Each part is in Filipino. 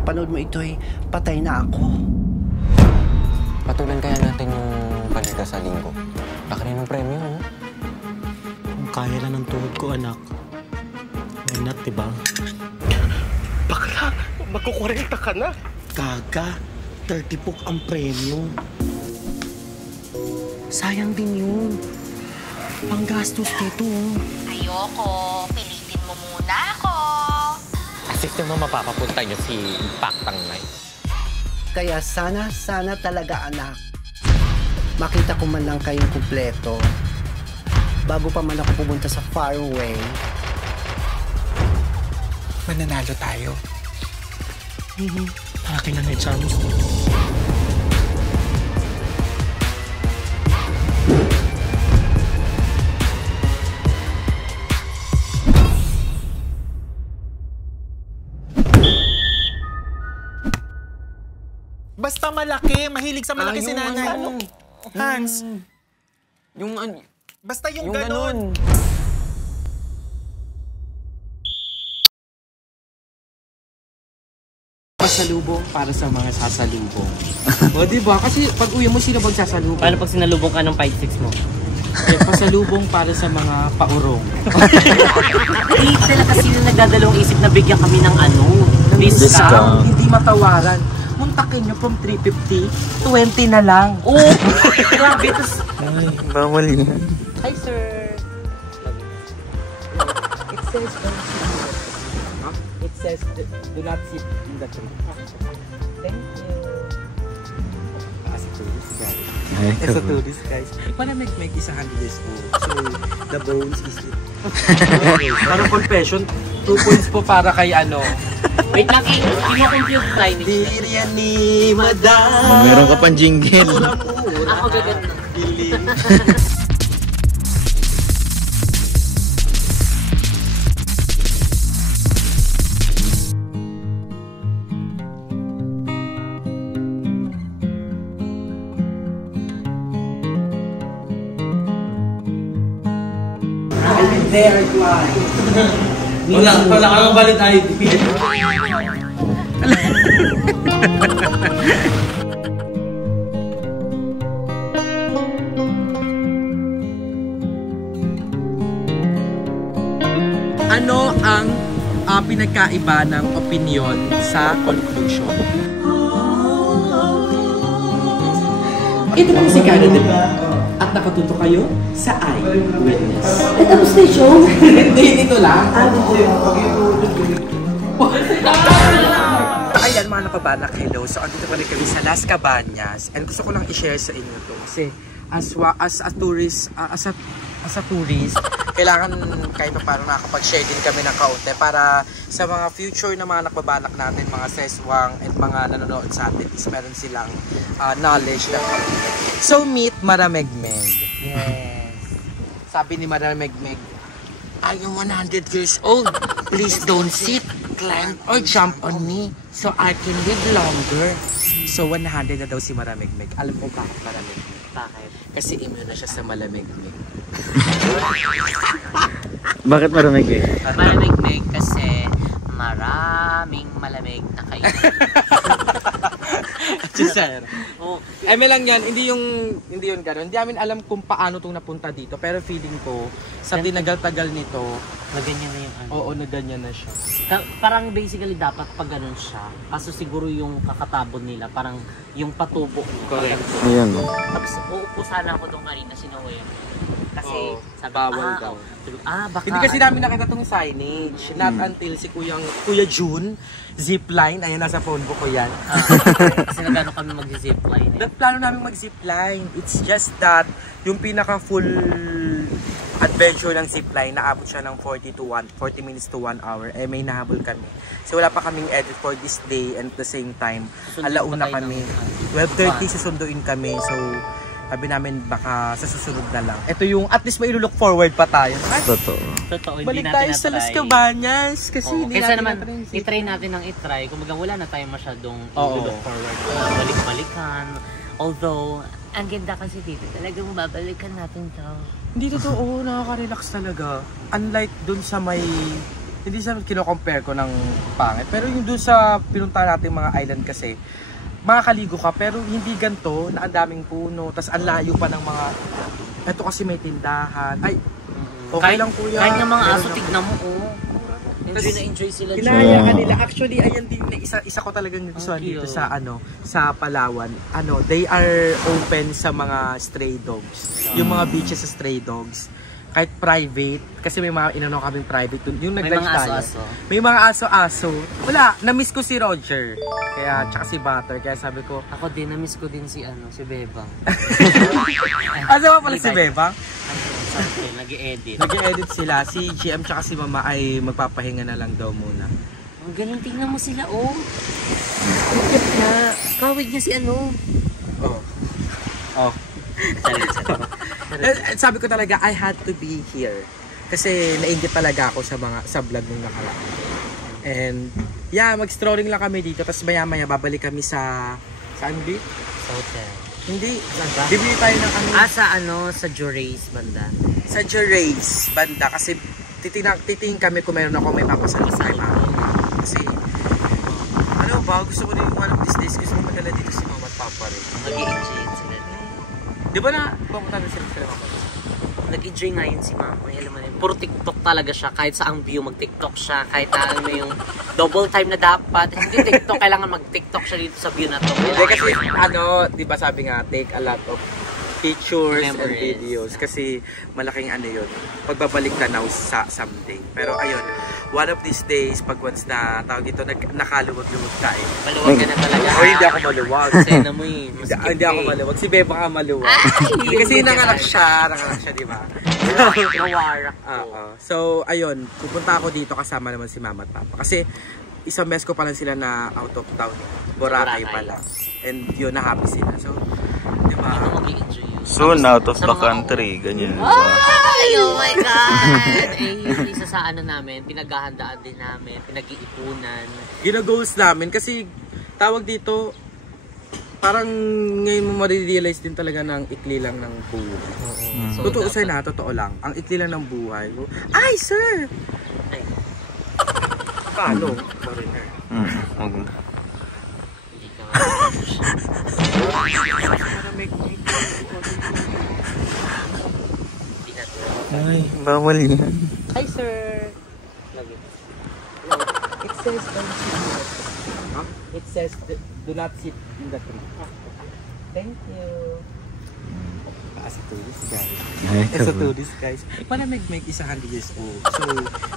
pinapanood mo ito'y patay na ako. Patulan kaya natin yung palika sa linggo. Baka rin yung premyo, no? Kung kaya lang ng tuhod ko, anak. Why not, diba? Bakla, magkukurenta ka na. Gaga, 30 po ang premyo. Sayang din yun. Panggastos dito. Ayoko, pilitin mo muna ako. Assist mo mapapapunta niyo si Impactang Night. Kaya sana talaga anak, makita ko man lang kayong kumpleto bago pa man ako pumunta sa faraway. Mananalo tayo. Akin lang yung chance. Basta malaki. Mahilig sa malaki si nanay. Hans. Basta yung ganon. Pasalubong para sa mga sasalubong. O, diba? Kasi pag uwi mo, sino bang sasalubong? Paano pag sinalubong ka ng 5-6 mo? Pasalubong para sa mga paurong. Sila kasi yung nagdadalawang isip na bigyan kami ng discount. Hindi matawaran. Muntakin nyo from 350, 20 na lang. Oh! Grabe, tas... Ay, bawal yan. Hi, sir! It says, do not sit in the tree. Thank you. As a tourist, guys. As a tourist, guys. Para make isahan this po. So, the bones is it. Parang confession, 2 points po para kay ano. Wait lang, ino-compute signage. Diriyan ni Madam. Meron ka pang jingle. Ako gaganda. Biling. There, Wala kang valid ID. Ano ang pinagkaiba ng opinion sa conclusion? Ito po si Kano, diba? At nakatuto kayo sa Eyewitness. Ay, tapos na yung show? Hindi, ito lang. Ayan mga napabanak, hello. So, andito pa rin kami sa Las Cabañas. And gusto ko lang i-share sa inyo to. Kasi, as a tourist, kailangan kahit pa paano nakakapag-share din kami ng kaunti para sa mga future na mga nakbabalak natin, mga seswang at mga nanonood sa atin, is meron silang knowledge na So, meet Maramegmeg. Yes. Sabi ni Maramegmeg, I am 100 years old. Please don't sit, climb, or jump on me so I can live longer. So, 100 na daw si Maramegmeg. Alam mo bakit Maramegmeg? Bakit? Kasi immune na siya sa malamig-mig. Bakit maramig eh? Malamig-mig kasi maraming malamig na kayo. Sir. Oh, may lang yan, hindi yun gano'n. Hindi namin alam kung paano itong napunta dito. Pero feeling ko, sa tinagal-tagal nito, Naganyan na yung ano. oo, naganyan na siya. Parang basically dapat pag ganun siya. Kaso siguro yung kakatabon nila, parang yung patubo. Correct. Ayan. Tapos uupo sana ako doon kanina si Noel. Kasi sabi, bawal daw. Baka Hindi kasi namin nakita itong signage. Not until si Kuya June, zipline. Ayan, nasa phone book ko yan. Kasi nagano kami mag-zipline. Plano namin mag-zipline. It's just that yung pinaka-full adventure ng zipline, naabot siya ng 40 minutes to 1 hour. Eh, may nahabol kami. So, wala pa kaming edit for this day and at the same time, alauna kami. 12:30 susunduin kami. So, sabi namin baka sa susunod na lang. Ito yung at least may look forward pa tayo. Totoo, Balik hindi tayo natin sa Las Cabañas kasi hindi kaysa natin naman i-try natin ng i-try. Kung wala na tayong masyadong look forward. Balik-balikan. Although, ang ganda kasi dito. Talagang babalikan natin to. Hindi totoo, nakaka-relax talaga. Unlike dun sa may hindi sa kino-compare ko ng pangit. Pero yung doon sa pinunta natin mga island kasi, makakaligo ka pero hindi ganito na ang daming puno, tas ang layo pa ng mga, eto kasi may tindahan. Ay, okay lang kuya. Kahit nga mga aso, Meron tignan mo, Enjoy na enjoy sila dyan. Kinaya ka nila. Actually, ayan din na isa ko talagang gustuhan Okay, dito sa sa Palawan. They are open sa mga stray dogs. Yung mga beaches sa stray dogs. Kahit private, kasi may mga kaming private dun. Yung May nag-lunch mga tayo. aso-aso. May mga aso-aso. Wala, na-miss ko si Roger. Kaya, tsaka si Butter. Kaya sabi ko, Ako din, na-miss ko din si Bebang. ano ba pala si Bebang? Something, nag-i-edit. Nag-edit sila. Si GM tsaka si Mama ay magpapahinga na lang daw muna. Ang galing, tingnan mo sila, Ang cute nga. Kawig niya si Oh. Sabi ko talaga, I had to be here. Kasi nainggit talaga ako sa vlog nung nakaraan. And, yeah, mag-strolling lang kami dito. Tapos maya-maya, babalik kami sa B? Sa hotel. Hindi. Saan ba? Bibili tayo ng Sa Jurace banda. Sa Jurace banda. Kasi titingin kami kung meron ako may papasalit kay Mama. Kasi, ano ba, gusto ko rin one of these days, gusto ko magdala dito si Mama at Papa rin. Nag-i-enjoy sila. Di ba na, pumunta na sila Mama? Nag-enjoy nga yun si Mama. Alam mo na yun. Puro TikTok talaga siya. Kahit sa ang view, mag-TikTok siya. Kahit ano yung double time na dapat. Hindi TikTok, kailangan mag-TikTok siya dito sa view na to. Hindi kasi di ba sabi nga, take a lot of pictures and videos. Kasi malaking yun. Pagbabalik na now sa someday. Pero ayun, one of these days, pag once na tawag dito, nakaluwag-luwag tayo. Maluwag ka na talaga. O hindi ako maluwag. Sena mo eh. Hindi ako maluwag. Si Beba ka maluwag. Kasi nanganak siya, di ba? Nawarak ko. So, ayun, pupunta ako dito kasama naman si Mama at Papa. Kasi isang mes ko pa lang sila na out of town. Boracay pala. And yun, na happy sila. So, di ba? Ito mag-i-enjoy yun. Soon out of the country, ganyan. Ay, oh my God! Isa sa namin, pinaghahandaan din namin, pinag-iipunan. Gina-goals namin kasi tawag dito, parang ngayon mo marirealize din talaga ng ikli lang ng buhay. So, Totoo sa'yo totoo lang. Ang ikli lang ng buhay. Ay, sir! Ay. Paano? Foreigner. Hindi ka Ay, bawal yan. Hi, sir! Lagi. It says don't sit in the tree. Huh? It says do not sit in the tree. Thank you. As a tourist, guys. As a tourist, guys. Para make is 100 years old. So,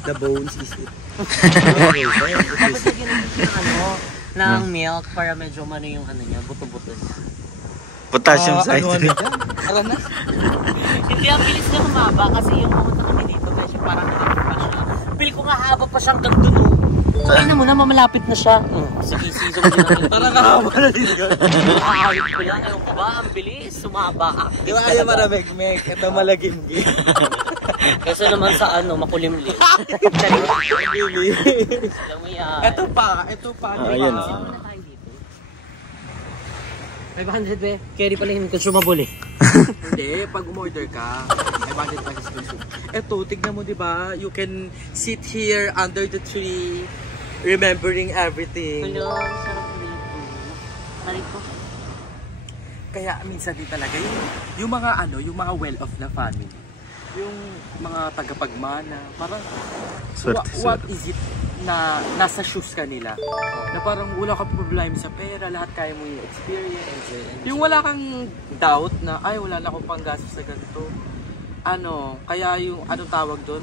the bones is it. Tapos lagyan ng milk para medyo yung niya, buto-buto niya. Potassium citrate. Hindi, ang bilis niya humaba kasi yung pumunta kami dito, medyo parang nagpa siya. Pili ko nga haba pa siya hanggang dun. Ay na muna, mamalapit na siya. Sige, season mo na. Parang kahaba na dito. Ahawit ko lang. Ayaw ko ba? Ang bilis. Sumaba. Di ba ayaw maramig-meg? Ito malagimgi. Kasi naman sa makulimlim. Alam mo yan. Ito pa. Ayan. Muna tayo dito. 500 be. Carry pala yung consumable eh. Hindi, pag umorder ka, 500 pesos consume. Eto, tignan mo, di ba? You can sit here under the tree, remembering everything. Hello, sarap nila. Tarik ko. Kaya minsan din talaga yung mga yung mga well-off na family. Yung mga tagapagmana, parang what is it na nasa shoes ka nila? Na parang wala kang problema sa pera, lahat kaya mo yung experience. Yung wala kang doubt na, ay wala na akong panggastos sa ganito. Kaya yung, tawag doon?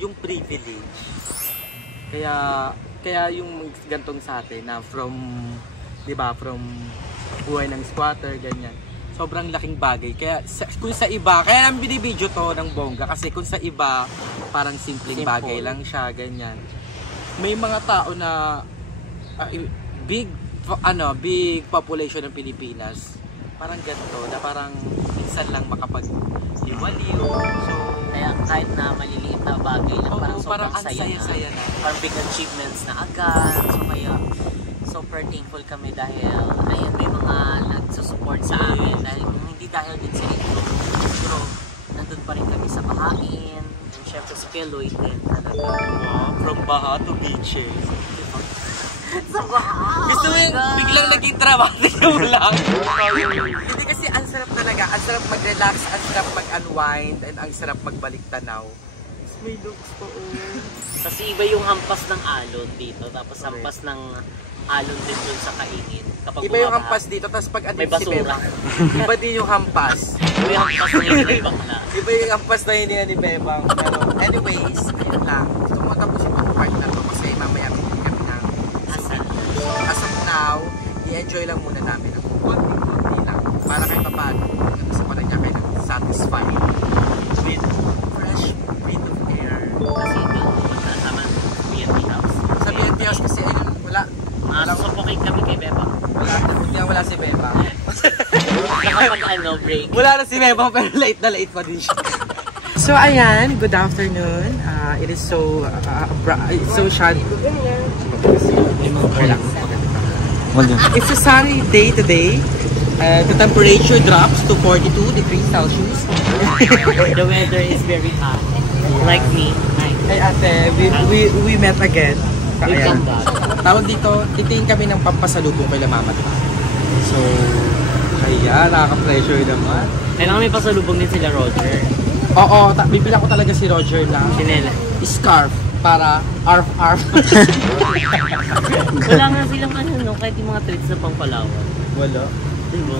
Yung privilege. Kaya yung gantong sa atin na from buhay ng squatter, ganyan. Sobrang laking bagay. Kaya kung sa iba, kaya ang binibidyo to ng bongga kasi kung sa iba, parang simpleng bagay lang siya, ganyan. May mga tao na big population ng Pilipinas. Parang ganito, na parang minsan lang makapag-liwaliw. So, kaya kahit na maliliit na bagay lang, parang sobrang saya na. Parang big achievements na agad. So kaya, super thankful kami dahil ayun, may mga nagsusupport sa amin dahil hindi dahil din sa ito, pero nandun pa rin kami sa bahain, and syempre si Keloy din talaga. from baha to beaches. Gusto mo yung biglang naging dramatic yung lang? Hindi kasi ang sarap talaga. Ang sarap mag-relax, ang sarap mag-unwind, and ang sarap magbalik tanaw. May looks po. Kasi iba yung hampas ng alon dito, tapos hampas ng alon din dun sa kaingin. Kapag Iba yung hampas dito, tapos pag may andito si basura. Bebang. Iba din yung hampas. Iba yung hampas na yung ibang na. Iba yung hampas na hindi ni Bebang. Pero anyways, ayun lang. Gusto mo tapos yung part na to kasi mamaya kami ng as of now, i-enjoy lang muna namin ang konti-konti lang. Para kahit paano, sa Paranaque kayo satisfied with fresh breath of air. Kasi ito, sama ng BNB house. Sa BNB house kasi ayun, wala. Susupokin kami kay Bebang. Wala si Bebang. Nakapag break. Wala na si Bebang pero late na late pa din siya. So ayan, good afternoon. It is so short. It's a sunny day today. The temperature drops to 42 degrees Celsius. The weather is very hot. Like me. Hey ate, we met again. Ayan. Tawag dito, titingin kami ng pampasalubong kay Mama. So, kaya nakaka-pressure naman. Kailangan may pasalubong din sila Roger. Oo, bibila ko talaga si Roger na Sinela. Scarf para arf. Wala nga silang no, kahit yung mga treats na pang Palawan. Wala. Diba?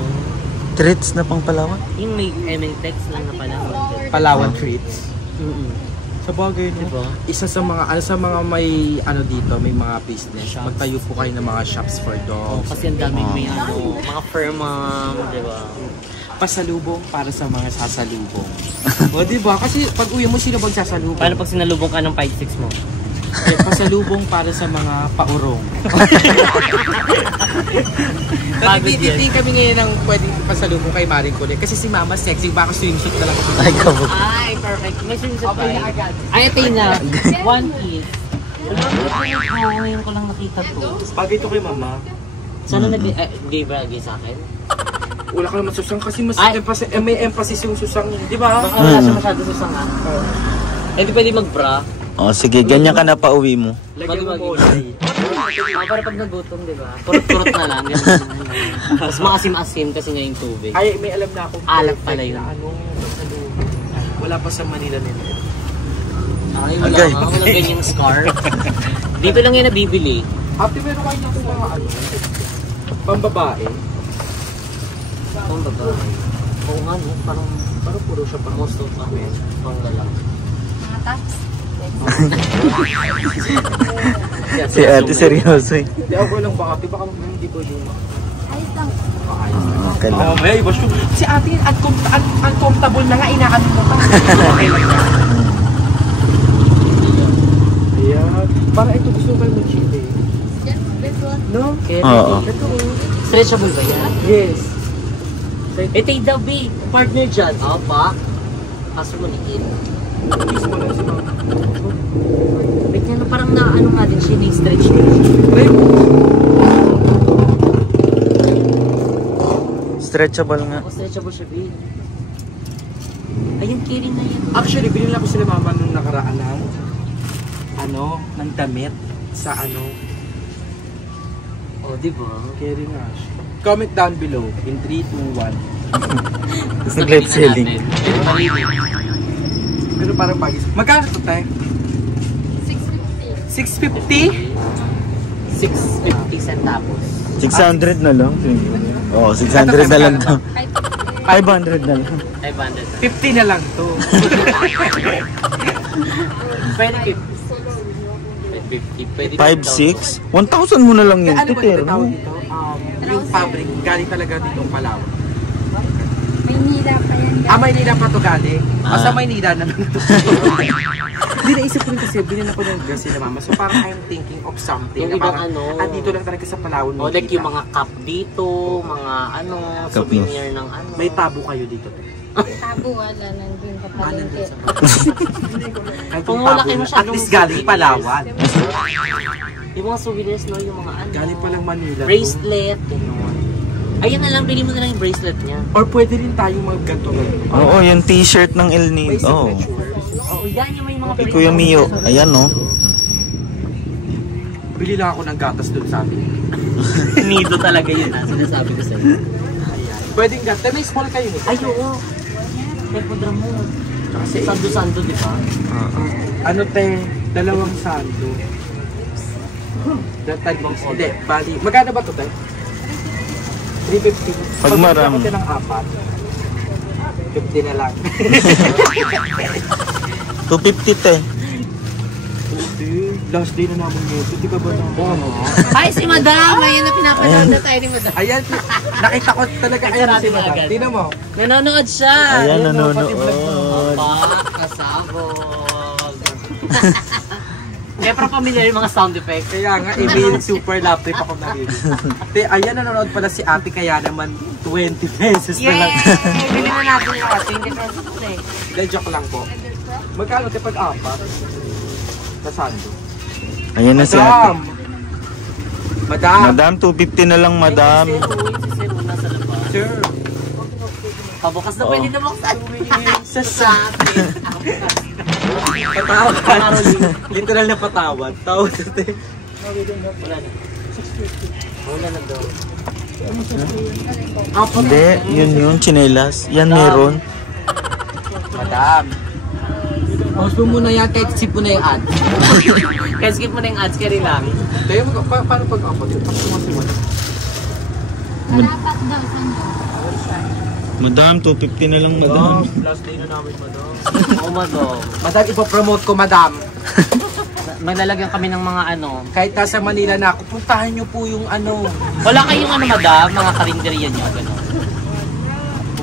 Treats na pang Palawan? Yung may text lang na Palawan. Palawan treats. Sa bagay, no? Diba? Isa sa mga may dito, may mga business. Shops. Magtayo po kayo ng mga shops for dogs. Kasi ang daming may mga firmam, diba? Pasalubong para sa mga sasalubong. O diba? Kasi pag uwi mo, sino bang sasalubong? Paano pag sinalubong ka ng 5-6 mo? Pasalubong para sa mga paurong. Nagtitingin kami ngayon ng pwedeng pasalubong kay Maring Kulit. Kasi si Mama sexy, baka swimsuit na lang kasi. Ay, perfect. May swimsuit pa. Ay, ito na. One piece. Ngayon ko lang nakita to. Bagay ito kay Mama. Sana nag-gave sa akin? Wala ka naman susang kasi may emphasis yung susang. Di ba? Baka wala siya masyado susang ha. Eh, di pwede mag-bra. Sige, ganyan ka na pa uwi mo. Lagyan mo mo para pag nagutom, di ba? Kurot-kurot na lang. Tapos maasim-asim kasi nga yung tubig. Ay, may alam na akong alat pala yun. Wala pa sa Manila nito. Ay, wala nga. Walang ganyang scarf. Dito lang yan nabibili. Ate, meron kayo natin mga pambabae. Pambabae? Oo nga, no? Parang puro siya pang most of kami. Pang lalaki. Mga tops. Si ate seryoso eh. Hindi ako lang baka hindi ko yung Ayos lang. Okay lang. May iba siya. Si ate uncomfortable na nga, inaano mo pa. Okay lang yan. Ayan. Para ito gusto kayo mag-chile. This one. No? Oo. Stretchable ba yan? Yes. Ito yung Dabi, partner dyan. Oo pa. Kaso manikin. Kiss mo lang si Mama. Wait nga, parang na nga din siya, na-stretch mo. Stretchable nga. Stretchable siya, Bill. Ayun, carry na yan. Actually, binila ko sila Mama nung nakaraan ng damit sa Oh, di ba? carry nga siya. Comment down below in 3, 2, 1. Nag-live selling. Pero parang bagis. Magkano ito tayo? 650? 650 centavos. 600 na lang. Oo, 600 na lang to. 500 na lang. 500. 50 na lang to. Pwede 50. Pwede 5, 6? 1,000 mo na lang yun. Ano ba Pero, yung tawag dito? Yung fabric, galing talaga dito Palawan. Maynila pa yan. Maynila pa to galing. Basta Maynila na lang to. Hindi naisip ko rin kasi, binila ko ng dress na Mama. So parang I'm thinking of something. Yung ibang dito lang talaga sa Palawan. O, like yung mga cup dito, mga souvenir ng May tabo kayo dito. Tabo, wala. Nandun ka palengke. Kung wala kayo At least galing Palawan. Yung mga souvenirs, no? Yung mga Galing pa lang Manila. bracelet, gano'n. Ayan na lang, bili mo na lang yung bracelet niya. Or pwede rin tayo mag-ganto. oo, yung t-shirt ng El May Nido. Oo. signature. Oo, yan yung may mga Kay Kuya Mio. Ayan, no? bili lang ako ng gatas doon sa amin. Nido talaga yun ha, sinasabi ko sa'yo. Pwedeng gatas. May small kayo nito. Ay, oo. Epodra mo. Kasi sando-sando, di ba? Ano te? 2 sando. Hindi, bali. Magkano ba ito te? 350. Pag marami. Pag ng 4. 50 na lang. 250 te. Last day na namin nito. Di ka ba na? Ay, si Madam! Ayan na pinapanood na tayo ni Madam. Ayan, nakita ko talaga ayan si Madam. Tingnan mo. Nanonood siya! Ayan, nanonood. Kasabog! Siyempre familiar yung mga sound effects. Kaya nga, email super laptop ako narinig. Ayan, nanonood pala si ate, kaya naman 20 pesos na lang. Yay! Bili na natin yung ate, hindi pesos eh. Hindi, joke lang po. Magkano te pag-apat? Nasando? Ayan na siya. Madam! Madam! Madam, 250 na lang, madam. Si Zero nasa labas. Sir! Pabukas na pwede na buksan. Sa sabi. Patawad. Literal na patawad. Tawad ate. Wala na. Wala na daw. Hindi, yun, chinelas. Yan meron. Madam! Pause mo muna yan kahit skip mo na yung ad. Kaya skip mo na yung ads, carry lang. Tayo, paano pag-apat? Tapos mo si Madam. Madam, 250 na lang, madam. Last day na namin, Madam. Oo, Madam. Madam, ipopromote ko, Madam. Maglalagyan kami ng mga ano. Kahit nasa Manila na ako, puntahan nyo po yung ano. Wala kayong ano, Madam, mga karinderya nyo, gano'n.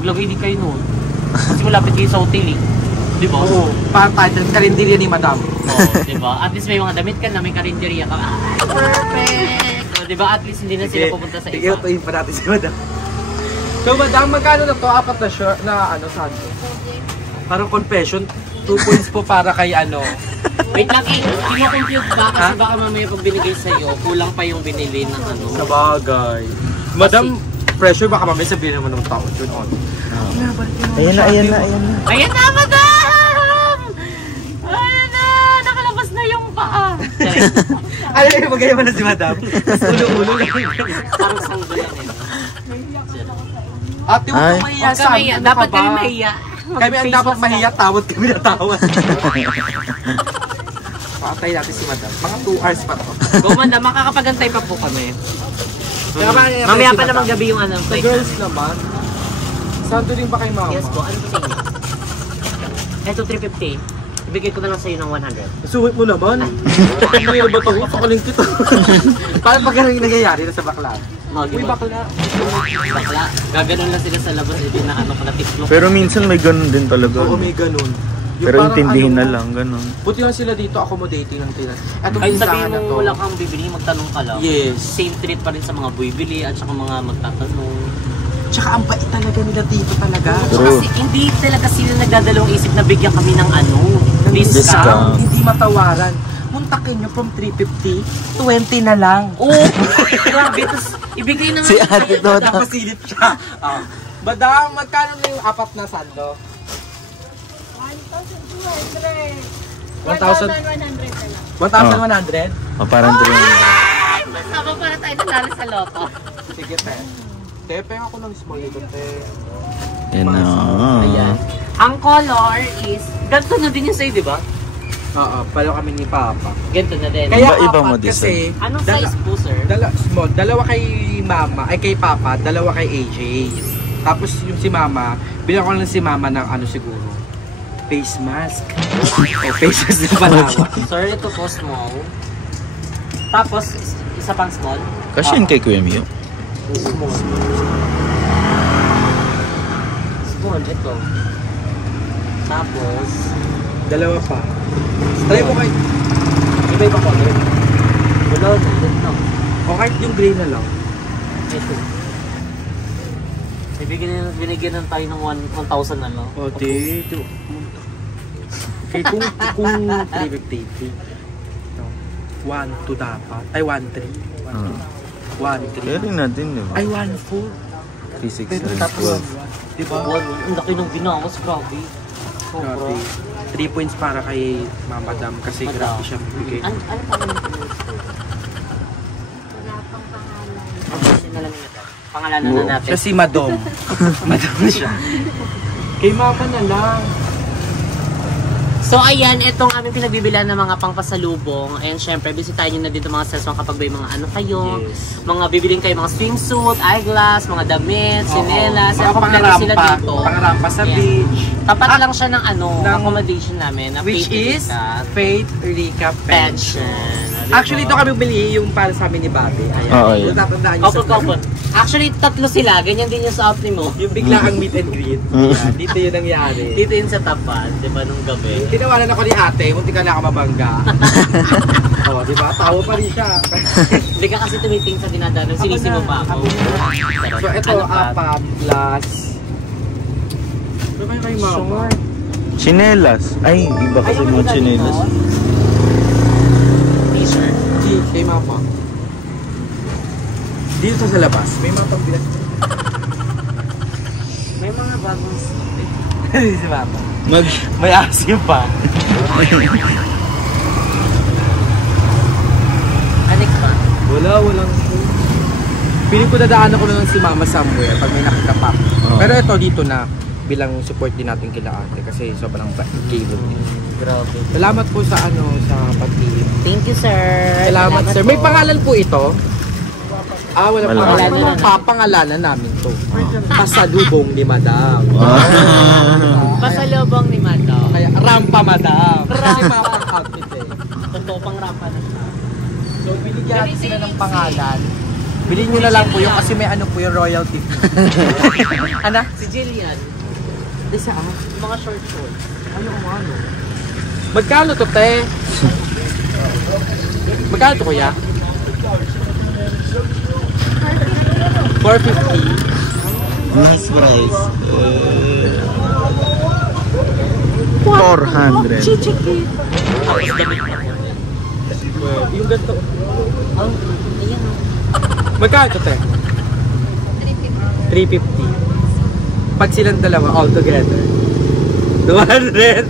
Huwag din kayo noon. Kasi malapit kayo sa hotel eh. Di ba? Oo, parang tayo, karinderya ni Madam. Oo, di ba? At least may mga damit ka na, may karinderya ka. Perfect! So, di ba? At least hindi na sila pupunta sa Sige, iba. utuin pa natin si Madam. So, Madam, magkano na to? 4 na shirt na ano, sando? Parang confession, 2 points po para kay ano. Wait lang, kino-compute ba? Kasi baka mamaya pag binigay sa'yo, kulang pa yung binili ng ano. Sa bagay. Madam, pressure baka mamaya sabihin naman ng tao yun on. Ayan na, ayan na, ayan na. Ayan na, Madam! Ayan na! Nakalabas na yung paa. Alam niyo, magaya mo na si Madam. Ulo-ulo lang. Parang sanggo yan eh. Ate, huwag kang mahiya sa amin. Ano Dapat ka ba? kami mahiya. Kami ang dapat mahiya, tawad kami na tawad. Pakatay natin si Madam. Mga 2 hours pa to. Go, Madam, makakapagantay pa po kami. Kaya ba, Mamaya pa namang gabi yung ano. Sa girls naman, sando rin ba kay Mama? Yes po, ano po sa inyo? Ito 350. Ibigay ko na lang sa'yo ng 100. Suwit mo naman. Hindi na ba ito? Sakaling kita. Parang pag ganun yung nangyayari na sa bakla. Uy, bakla. Bakla. Gaganon lang sila sa labas. Hindi na ano pala tiklop. Pero minsan may ganun din talaga. Oo, may ganun. Pero parang intindihin ano, na lang, ganun. Buti lang sila dito, accommodating ng tila. Etong Ay, tindahan sabihin na to. mo wala kang bibili, magtanong ka lang. Yes. Same treat pa rin sa mga buibili at saka mga magtatanong. Tsaka ang bait talaga nila dito talaga. True. Kasi hindi talaga sila nagdadalawang isip na bigyan kami ng ano, discount. Hindi matawaran. Muntakin nyo from 350, 20 na lang. Oo! Grabe, tapos ibigay na nga Si Ate Dota. Tapos silip siya. Madam, magkano na yung 4 na sando? 1,100 na lang. 1,100? O, parang true. Ay! Masama para tayo nanalo sa loto. Sige, te. Tepe ako ng small nito, te. Yan na. Ayan. Ang color is, ganito na din yung sa'yo, di ba? Oo, palo kami ni Papa. Ganito na din. Kaya Iba-iba mo apat kasi, Anong size po, sir? small, 2 kay Mama, ay kay Papa, 2 kay AJ. Tapos yung si Mama, bilang ko lang si Mama ng ano siguro, face mask. O face mask na palawa. Sir, ito po small. Tapos, isa pang small. Kasi yun kay Kuya Mio. Small. Small, ito. Tapos, 2 pa. Try mo kay... iba-iba color. Wala na, ito. O kahit yung gray na lang. Ito. Binigyan na tayo ng 1,000 na, no? O, dito. Okay, kung 350. 1,2 dapat. Ay, 1,3. 1,3. Kaya rin natin, di ba? Ay, 1,4. 3, 6, Pero 9, tapos, 12. diba? Ang laki ng binawas, grabe. Grabe. 3 points para kay Mama Dam kasi Madam. grabe siya magbigay. Ano pa naman ito? Pangalanan na natin. Siya si Madong. Madong siya. Kay mama na lang. So ayan, itong aming pinagbibilan ng mga pangpasalubong. And syempre, bisitahin nyo na dito mga session kapag may mga ano kayo. Yes. Mga bibiling kayo, mga swimsuit, eyeglass, mga damit, sinelas. Mga pangarampa sa beach. Tapat lang siya ng accommodation namin. Na Which is Faith Rica Pension. Actually, Actually, ito kami bili yung para sa amin ni Bobby. Ayan. Oo, yan. Tatandaan niyo sa Opo. Actually, tatlo sila. Ganyan din yung sa outfit mo. yung biglaang meet and greet. Ayan, dito yun nangyari. Dito yun sa tapat, di ba, nung gabi. Tinawalan ako ni ate, munti ka na ako mabangga. Oo, di ba? Tawa pa rin siya. Hindi ka kasi tumiting sa dinadaanan. Sinisi mo pa ako. So, ito, apat plus... Ano kayo mama? Chinelas. Ay, iba kasi mga chinelas. T-shirt. Kay mama. Dito sa labas, may mga pambilas. May mga bagong sipit. Si mama. May asim pa. Anik pa. Walang Piling ko dadaan ako na lang si mama somewhere pag may nakita pa. Pero ito dito na bilang support din natin kila ate kasi sobrang cable din. Grabe. Salamat po sa sa pag-iip. Thank you, sir. Salamat sir. May pangalan po ito? Wala pangalan. Wala. Papangalanan namin to. Pasalubong ni Madam. Pasalubong ni Madam. Kaya rampa Madam. Kasi mama ang outfit eh. Totoo pang rampa na siya. So binigyan natin sila ng pangalan. Bilhin nyo na lang po yung kasi may ano po yung royalty. Ano? Si Jillian. Isa Yung mga short. Ano? Magkano to, te? Magkano to, kuya? 450. Nice price. 400. Yung ganito. Oh, ayan o. Magkano to, te? 350. Pag silang dalawa, all together. 200.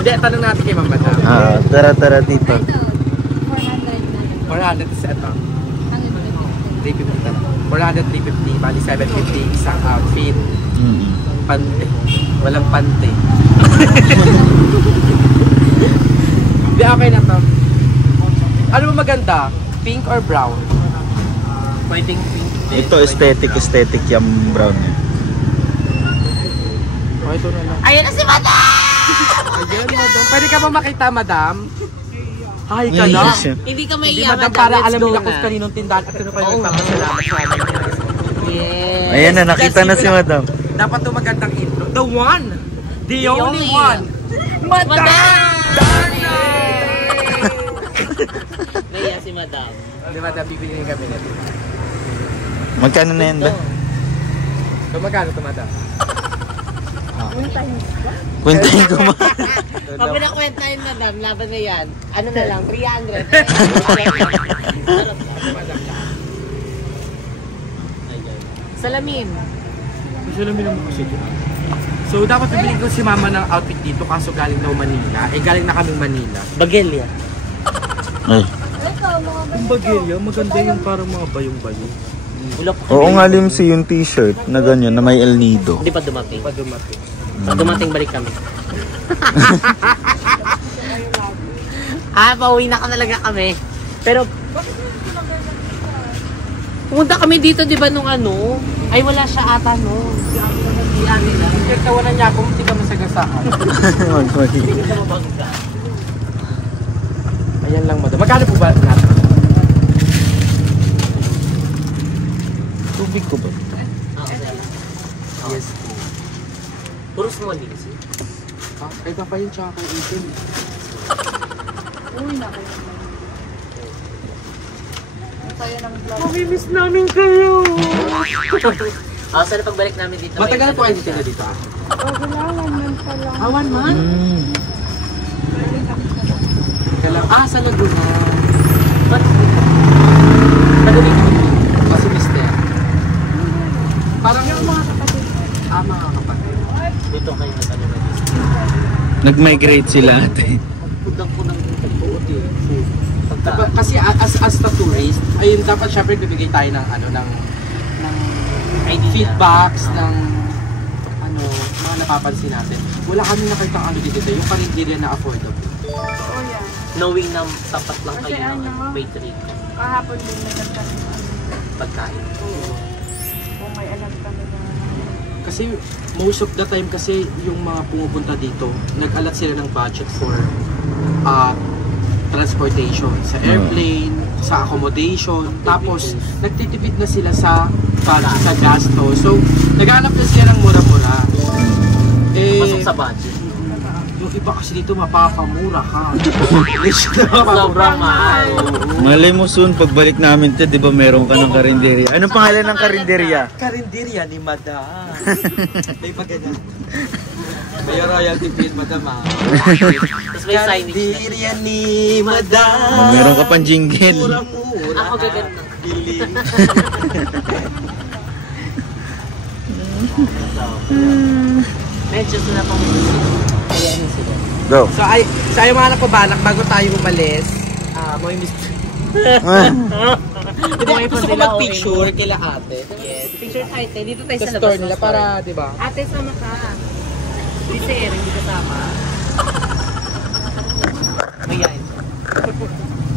Hindi, tanong natin kay Mama Madam. Tara dito. 400 is ito. 350 talaga. 400, 350, bali 750 isang outfit. Pante. Walang pante. Hindi, okay na to. Ano ba maganda? Pink or brown? Pwedeng pink. Ito aesthetic yung brown. Oh, ito na lang. Ayan na si Madam! Ayan, Madam. Pwede ka ba makita, Madam? Hi ka na. Hindi ka Hindi, maiya, Madam, para alam nila kung kaninong tindahan at ano pa yung nagpapasalamat sa amin. Yes. Ayan na, nakita na si Madam. Dapat ito magandang intro. The one! The only one! Madam! Dana! Naiya si Madam. Di ba, bibili kami nito. Magkano na yan ba? So, magkano ito, Madam? Kwentahin ko ma. Pag pinakwentahin, Madam, laban na yan. Ano na lang, 300. Salamin. Salamin ang bukas ito. So, dapat bibili ko si Mama ng outfit dito kaso galing daw Manila. Galing na kaming Manila. Bagelya. Ay. Yung bagilya, maganda yung parang mga bayong-bayong. Oo nga Limsi yung t-shirt na ganyan na may El Nido. Hindi pa dumating. Pa dumating. Pag dumating, balik kami. Pauwi na talaga kami. Pero, pumunta kami dito, di ba, nung ano? Ay, wala siya ata, no? Si ate lang. Kaya tawanan niya ako, hindi ka masagasaan. Hindi ka mabangga. Ayan lang, Madam. Magkano po ba natin? Tubig ko ba? Yes. Puro small links. Kay Papa yun, tsaka kay Ethan. Mamimiss namin kayo! Sana pagbalik namin dito. Matagal po kayo dito dito? Wala, 1 month pa lang. 1 month? Sa Laguna. Ba't? Tagal dito. Kasi mister. Parang yung mga kapatid. Mga kapatid. Dito kayo nag-ano na dito. Nag-migrate sila ate. Pagpudang po ng buot eh. Kasi as the tourist, ayun dapat syempre bibigay tayo ng ng feedbacks ng mga napapansin natin. Wala kami nakita dito, yung karinderya na affordable. Oo yan. Knowing na sapat lang Kasi kayo ng waitress. Kahapon din nagkakaroon kami. Pagkain. Oo. Kung may alam kami na... Kasi most of the time kasi yung mga pumupunta dito, nag-alat sila ng budget for transportation, sa airplane, sa accommodation, tapos nagtitipid na sila sa budget, sa gasto. So, naghanap na sila ng mura-mura. Pasok sa budget. Yung iba kasi dito mapapamura ka. Sobrang mahal. Malay mo soon, pagbalik namin to, di ba meron ka ng karinderya? Anong pangalan ng karinderya? Karinderya ni Madam. May pagganyan. May royalty fee, Madam. Tapos may signage. Karinderya ni Madam. Meron ka pang jingle. Mura-mura. Ako gaganda. Biling. Medyo sila pang ayan sila. Go. So ay mga napabalak bago tayo umalis, may Mr. Hindi, gusto ko mag-picture kila ate. Yes. Picture tayo. Dito tayo Sa sa labas. store nila para, di ba? Ate, sama ka. Hindi sir, hindi kasama. Ayan.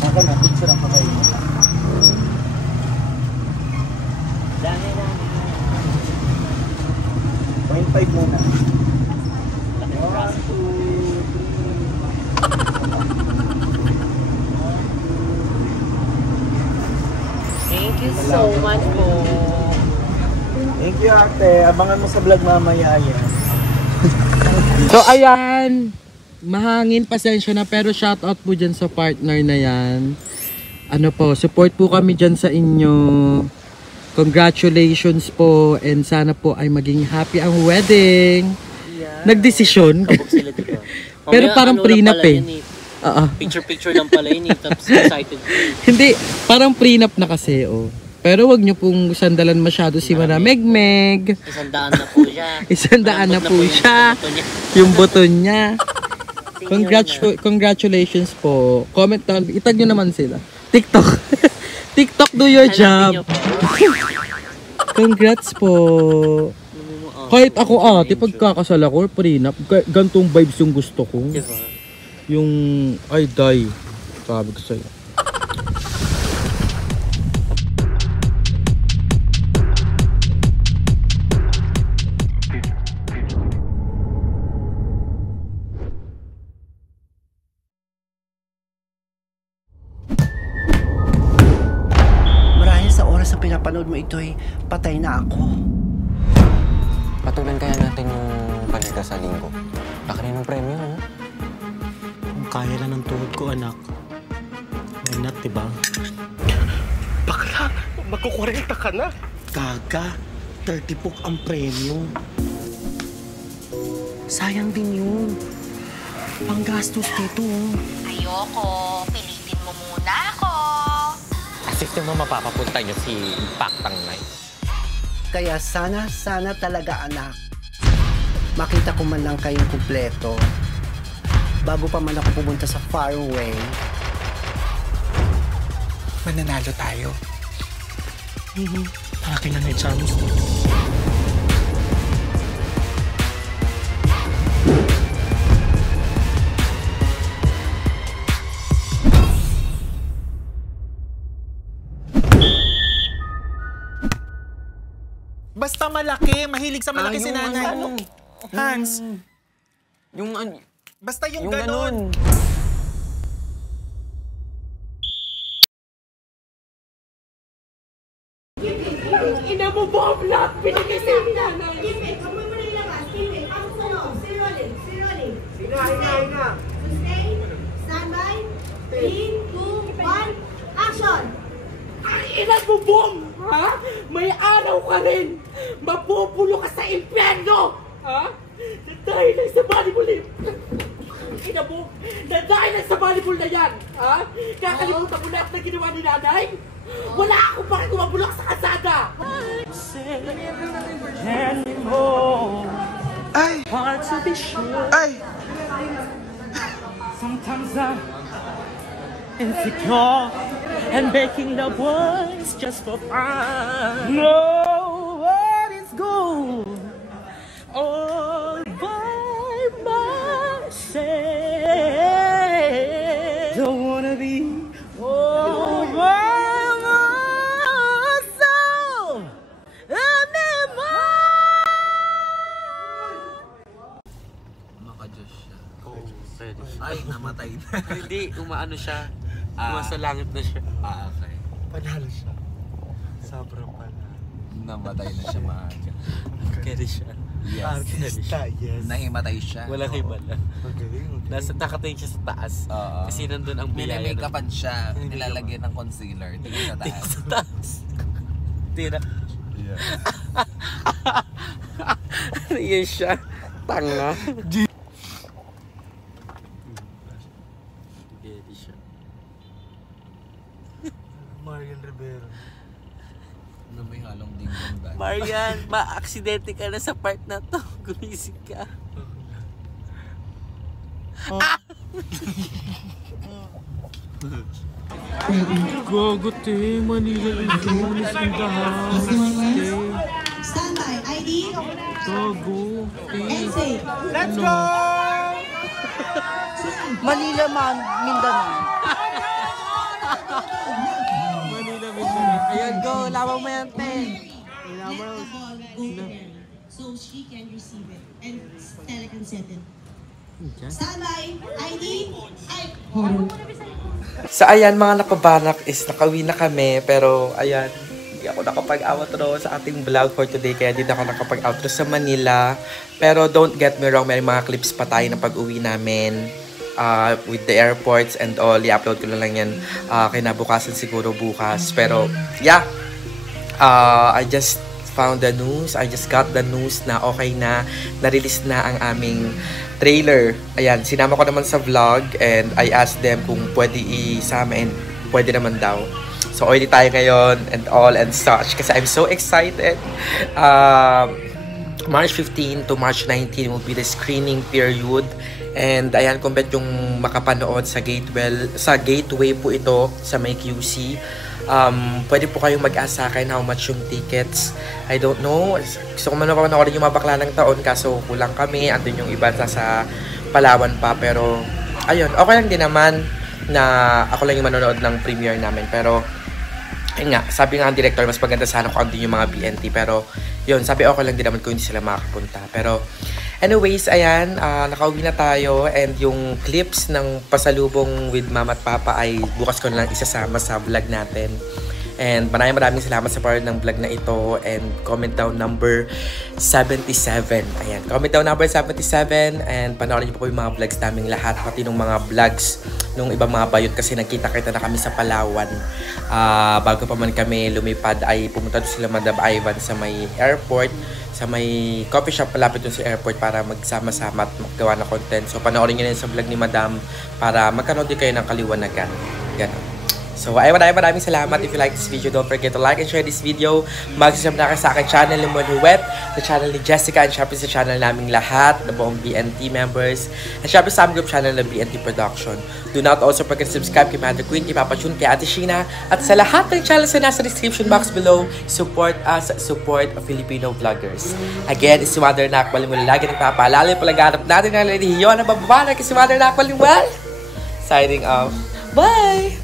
Ako na, picture ang pakain mo. Dami. 0.5 muna. Thank you so much po. Thank you ate. Abangan mo sa vlog mamaya yan. So ayan, mahangin, pasensya na, pero shoutout po dyan sa partner na yan. Ano po, support po kami dyan sa inyo. Congratulations po, and sana po ay maging happy ang wedding. Yeah. Nagdesisyon. Kabog sila dito. Pero parang prenup eh. Picture lang pala yun eh. Tapos excited. Hindi, parang prenup na kasi oh. Pero wag nyo pong sandalan masyado si Mana Megmeg. 100 na po siya. 100 na po siya. Yung buton niya. Congratulations po. Comment down. Itag nyo naman sila. TikTok. TikTok, do your job. Congrats po. Kahit ako ate, pagkakasal ako, prenup, gantong vibes yung gusto ko. Diba? Yung, ay, die. Sabi ko sa'yo. Marahil sa oras na pinapanood mo ito ay patay na ako. Patulan kaya natin yung palika sa linggo. Laki rin ng premyo, no? Kung kaya lang ng tuhod ko, anak. Why not, diba? Bakla, magkukurenta ka na. Gaga, 30 book ang premyo. Sayang din yun. Panggastos dito. Ayoko. Pilitin mo muna ako. Assistant mo mapapapunta niyo si Pactang Night. Kaya sana talaga anak, makita ko man lang kayong kumpleto bago pa man ako pumunta sa far away. Mananalo tayo. Akin lang yung chance. Basta malaki, mahilig sa malaki si nanay. Hans, Yung basta yung ganun. Ina mo ba ang lahat binigay sa amin nanay? Kimik, amoy mo na ilabas. Kimik, ako sa loob. Si Rolling. Hina. Sustain. Standby. 3, 2, 1. Action! Ang ina mo, Bong! Ha? May araw ka rin! Mapupulo ka sa impyerno! Ha? Dahil lang sa volleyball eh! Ina mo, dahil lang sa volleyball na yan! Ha? Kakalimutan mo lahat na ginawa ni nanay? Wala akong pakikumabulok sa kasada! Ay! Ay! insecure and making love was just for fun. No, what is good? All by myself. Don't wanna be all by myself anymore. Maka-Diyos siya. Oh, pwede siya. Ay, namatay na. Hindi, umaano siya. Umasa langit na siya. Okay. Panalo siya. Sobrang panalo. Namatay na siya maaga. Pwede siya. Yes. Artista, yes. Nahimatay siya. Wala kay bala. Magaling. Nakatingin siya sa taas. Kasi nandun ang biyaya. Minimake-upan siya. Nilalagyan ng concealer. Tingin sa taas. Sa taas. Tira. Yeah. Yan siya. Tanga. Pwede siya. Marian Rivera. Na may halong dingdong bag. Marian, ma-aksidente ka na sa part na to. Gumising ka. Gogo, te. Manila is in the house. Stand by. ID. Gogo, te. And say. Let's go! Manila, Mindanao. Manila, Mindanao. Ayan, go. Lawang mo yan, te. Let the ball go to her so she can receive it and Stella can set it. Stand by. ID. So ayan mga napabanak is nakauwi na kami pero ayan hindi ako nakapag-outro sa ating vlog for today kaya hindi ako nakapag-outro sa Manila pero don't get me wrong may mga clips pa tayo na pag-uwi namin with the airports and all i-upload ko na lang yan kinabukasan siguro bukas pero yeah I just found the news I just got the news na okay na na-release na ang aming trailer. Ayan, sinama ko naman sa vlog and I asked them kung pwede isama and pwede naman daw. So, oily tayo ngayon and all and such kasi I'm so excited. March 15 to March 19 will be the screening period and ayan, kung bet yung makapanood sa gateway po ito sa may QC. Pwede po kayong mag-ask sa akin how much yung tickets. I don't know. Gusto ko man rin yung mabakla ng taon kaso kulang kami. Andun yung iba sa Palawan pa. Pero, ayun. Okay lang din naman na ako lang yung manonood ng premiere namin. Pero, ayun nga. Sabi nga ang director, mas maganda sana kung andun yung mga BNT. Pero, yun. Sabi okay lang din naman kung hindi sila makapunta. Pero, anyways, ayan. Nakauwi na tayo. And yung clips ng pasalubong with Mama at Papa ay bukas ko na lang isasama sa vlog natin. And maraming salamat sa part ng vlog na ito. And comment down number 77. Ayan. Comment down number 77. And panoorin niyo po yung mga vlogs naming lahat. Pati nung mga vlogs nung ibang mga bayot. Kasi nagkita-kita na kami sa Palawan. Bago pa man kami lumipad ay pumunta doon sila Madam Ivan sa may airport. Sa may coffee shop malapit doon sa airport para magsama-sama at maggawa ng content. So, panoorin nyo na sa vlog ni Madam para magkaroon din kayo ng kaliwanagan. Ganon. So, maraming salamat. If you like this video, don't forget to like and share this video. Mag-subscribe na kayo sa akin channel ni Monuet, sa channel ni Jessica, and syempre sa channel naming lahat, na buong BNT members, and syempre sa aming group channel ng BNT Production. Do not also forget to subscribe kay Mother Queen, kay Papa Chun, kay Ate Sheena, at sa lahat ng channels na nasa description box below. Support us, support Filipino vloggers. Again, it's si Mother Nak Malimul. Lagi nagpapaalala yung palaganap natin ng relihiyon na bababa na kay si Mother Nak Malimul. Signing off. Bye!